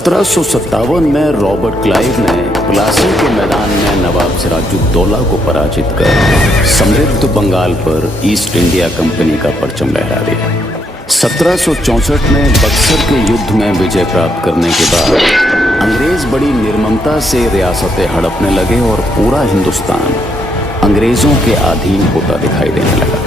1757 में Robert Clive ने प्लासी के मैदान में नवाब सिराजुद्दौला को पराजित कर समृद्ध बंगाल पर ईस्ट इंडिया कंपनी का परचम लहरा दिया। 1764 में बक्सर के युद्ध में विजय प्राप्त करने के बाद अंग्रेज बड़ी निर्ममता से रियासतें हड़पने लगे और पूरा हिंदुस्तान अंग्रेजों के अधीन होता दिखाई देने लगा।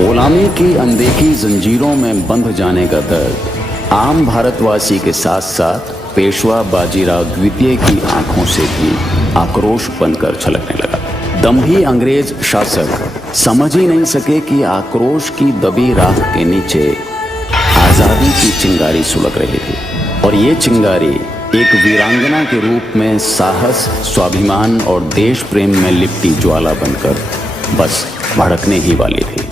गुलामी की अनदेखी जंजीरों में बंध जाने का दर्द आम भारतवासी के साथ साथ पेशवा बाजीराव द्वितीय की आंखों से भी आक्रोश बनकर छलकने लगा। दम्भी अंग्रेज शासक समझ ही नहीं सके कि आक्रोश की दबी राख के नीचे आजादी की चिंगारी सुलग रही थी और ये चिंगारी एक वीरांगना के रूप में साहस, स्वाभिमान और देश प्रेम में लिपटी ज्वाला बनकर बस भड़कने ही वाली थी।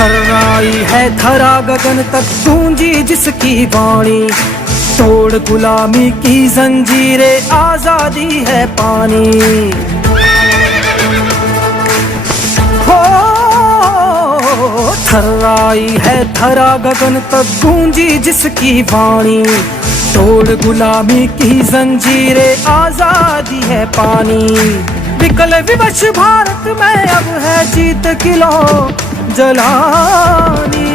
थर्राई है धरा गगन तक गूंजी जिसकी वाणी, तोड़ गुलामी की जंजीरें आजादी है पानी। हो थर्राई है धरा गगन तक गूंजी जिसकी वाणी, तोड़ गुलामी की जंजीरें आजादी है पानी। विकल विवश भारत में अब है जीत किलो जलानी।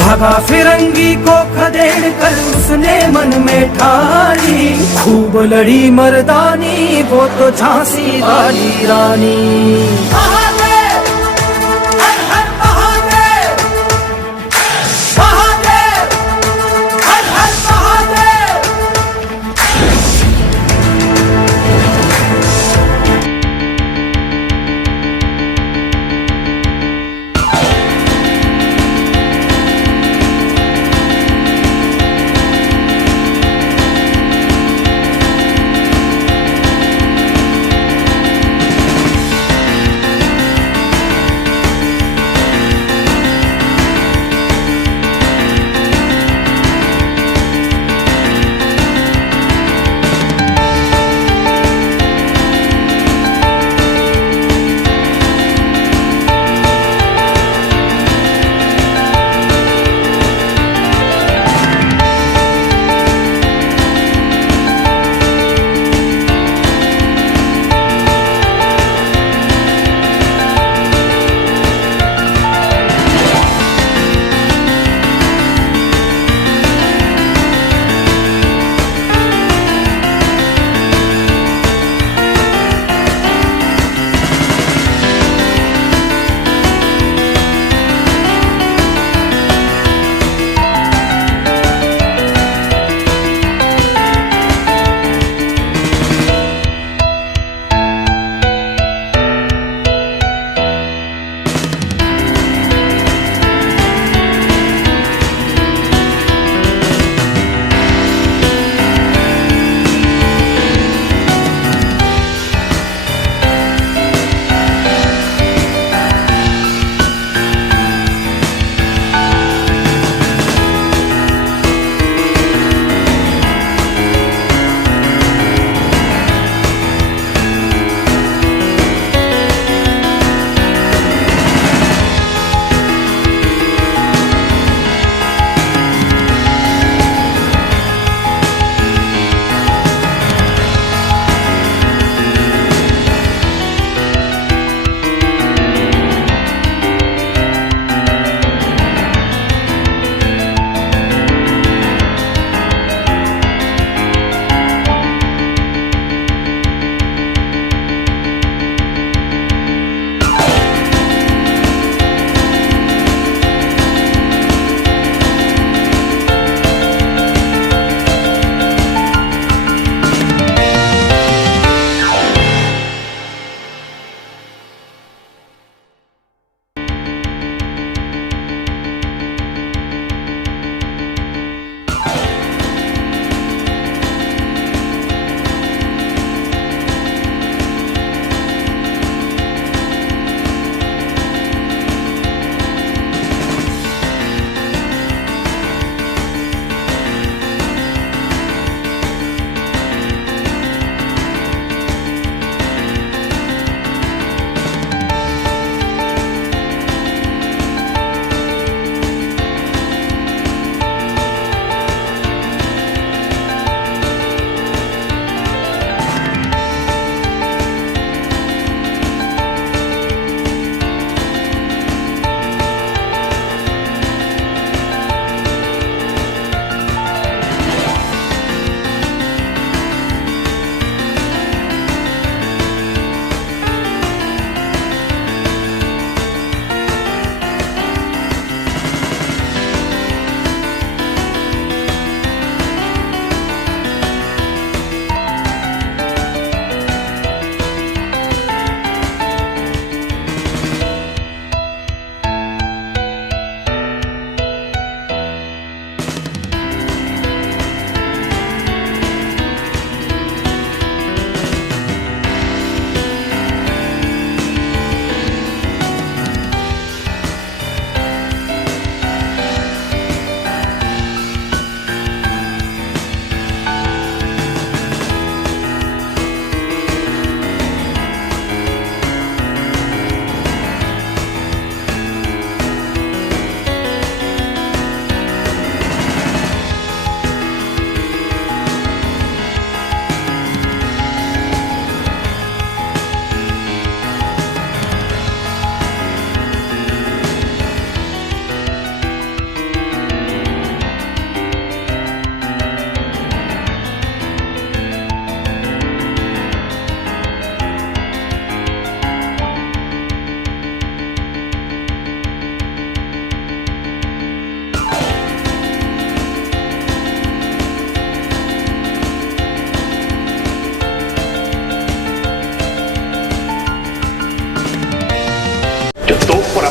भगा फिरंगी को खदेड़ कर उसने मन में ठानी, खूब लड़ी मर्दानी वो तो झांसी वाली रानी।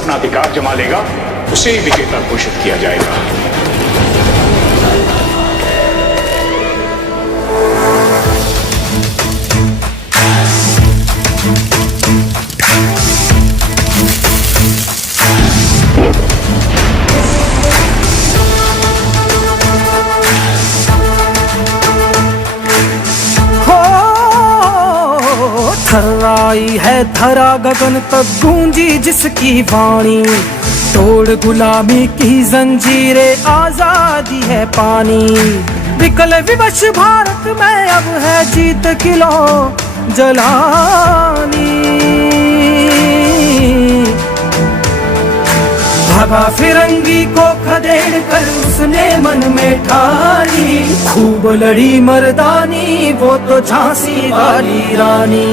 अपना अधिकार जमा लेगा उसे ही विजेता घोषित किया जाएगा। थर्राई है धरा गगन तक गूंजी जिसकी वाणी, तोड़ गुलामी की जंजीरें आजादी है पानी। विकल विवश भारत में अब है जीत किलो जलानी। भगा फिरंगी को खदेड़ कर उसने मन में ठानी, खूब लड़ी मर्दानी वो तो झांसी वाली रानी।